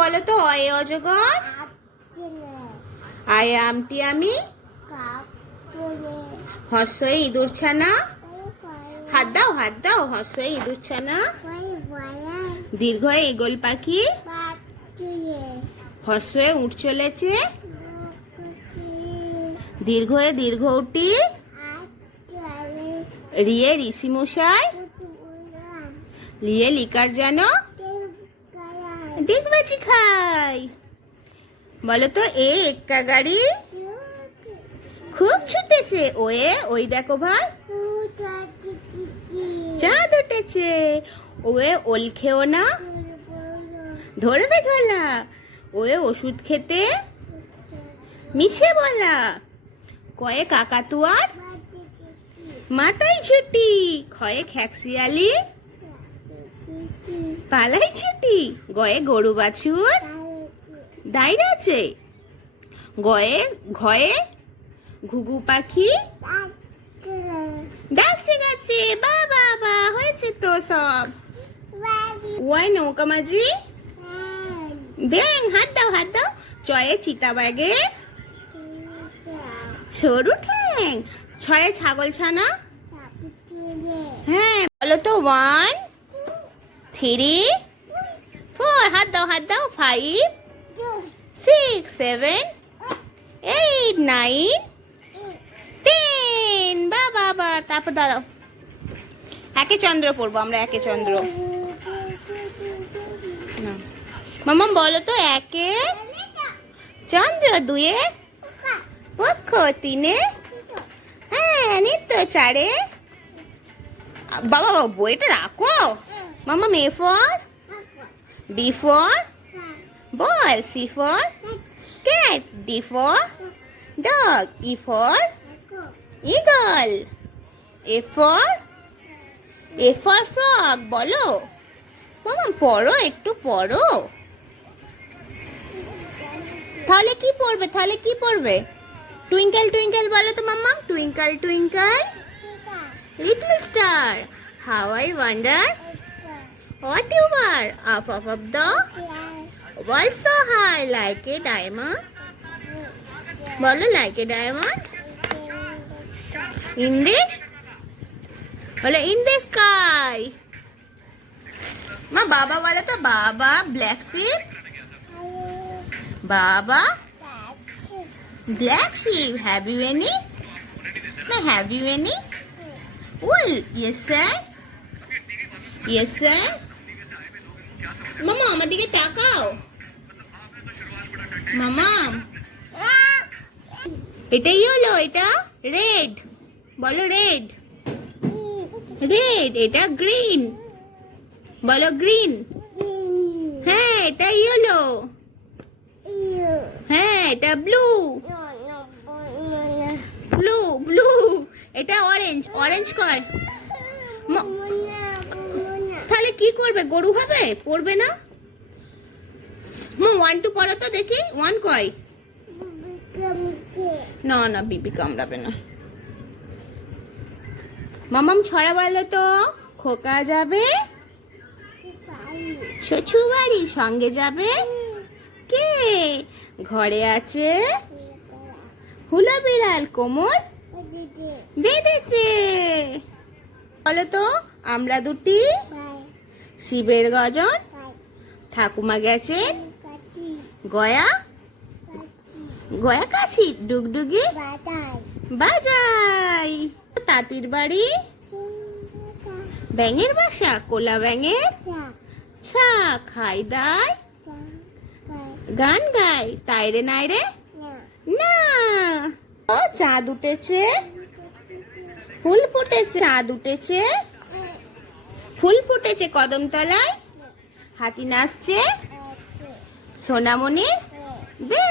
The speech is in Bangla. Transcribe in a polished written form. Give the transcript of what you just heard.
বলো তো অয়ে অজগর, আয়ে আমটি আমি, হর্ষে ইঁদুর ছানা, হাত দাও হাত দাও, হর্ষে ইঁদুর ছানা, দীর্ঘয়ে ঈগল পাখি, হর্ষে উঠ চলেছে, দীর্ঘয়ে দীর্ঘউটি, রিয়ে ঋষি মশাই, লিয়ে লিকার যেন ডিগবাজি খাই। বলো তো এ এক্কা গাড়ি খুব ছুটেছে, ওয়ে ওই দেখো ভাই চাঁদ উঠেছে, ওয়ে ওল খেও না ধরবে গলা, ওয়ে ওষুধ খেতে মিছে বলা, কয়ে কাকাতুয়ার মাথায় ছুটি, খয়ে খ্যাকশিয়ালি পালাই ছুটি, গয়ে গরু বাছুর দাঁড়িয়ে আছে, গয়ে ঘয়ে ঘুঘু পাখি ডাকছে গাছে, বা বাবা হয়েছে তো সব। ওয়াই নৌকা মাঝি, ব্যাং হাত দাও হাত দাও, চয়ে চিতা ব্যাগে সরু ঠ্যাং, ছয়ে ছাগল ছানা, হ্যাঁ বলো তো 1 3 4, হাত দাও 5 6 7 8 9 10, বা বাবা। তারপর দাঁড়াও, একে চন্দ্র পড়বো আমরা, একে চন্দ্র। মামাম বলো তো একে চন্দ্র, 2 পক্ষ, 3 হ্যাঁ নিত্য, 4 বাবা বইটা রাখো। মামাম A for B for ball, C for cat, D for dog, E for eagle, A for frog। বলো মামা পড়ো, একটু পড়ো। তাহলে কি পড়বে? টুইঙ্কেল টুইঙ্কেল বলো তো mamma, twinkle twinkle little star, how I wonder what you are up above the world so high like a diamond। বলো like a diamond in this, বলো in the sky। মা বাবা বলো তো, বাবা ব্ল্যাক শিপ, বাবা black sheep, have you any, no have you any wool, yes sir, yes sir। মামা আমার দিকে তাকাও মামা, এটাই হলো, এটা রেড, বলো রেড রেড, এটা গ্রিন, বলো গ্রিন, হ্যাঁ এটা ইয়েলো, হ্যাঁ এটা ব্লু ব্লু ব্লু, এটা অরেঞ্জ, অরেঞ্জ কয়? তাহলে কি করবে, গরু হবে? পড়বে না। 1 2 পড়ো তো দেখি, 1 কয়? না না বিবি কামড়াবে না। মামাম ছড়া বলো তো, খোকা যাবে শ্বশুর বাড়ি, সঙ্গে যাবে কে, ঘরে আছে হুলো বিড়াল, কোমর বেঁধেছে। বলো তো আমরা দুটি শিবের গজন, ঠাকুমা গেছেন গয়া গয়া কাছি, ডুগডুগি বাজাই, তাঁতির বাড়ি ব্যাঙের বাসা, কোলা ব্যাঙের ছা, খাই দাই গান গাই, তাইরে নাইরে না। ও চাঁদ উঠেছে ফুল ফুটেছে, চাঁদ উঠেছে ফুল ফুটেছে কদম তলায়, হাতি নাচছে সোনামণির বে।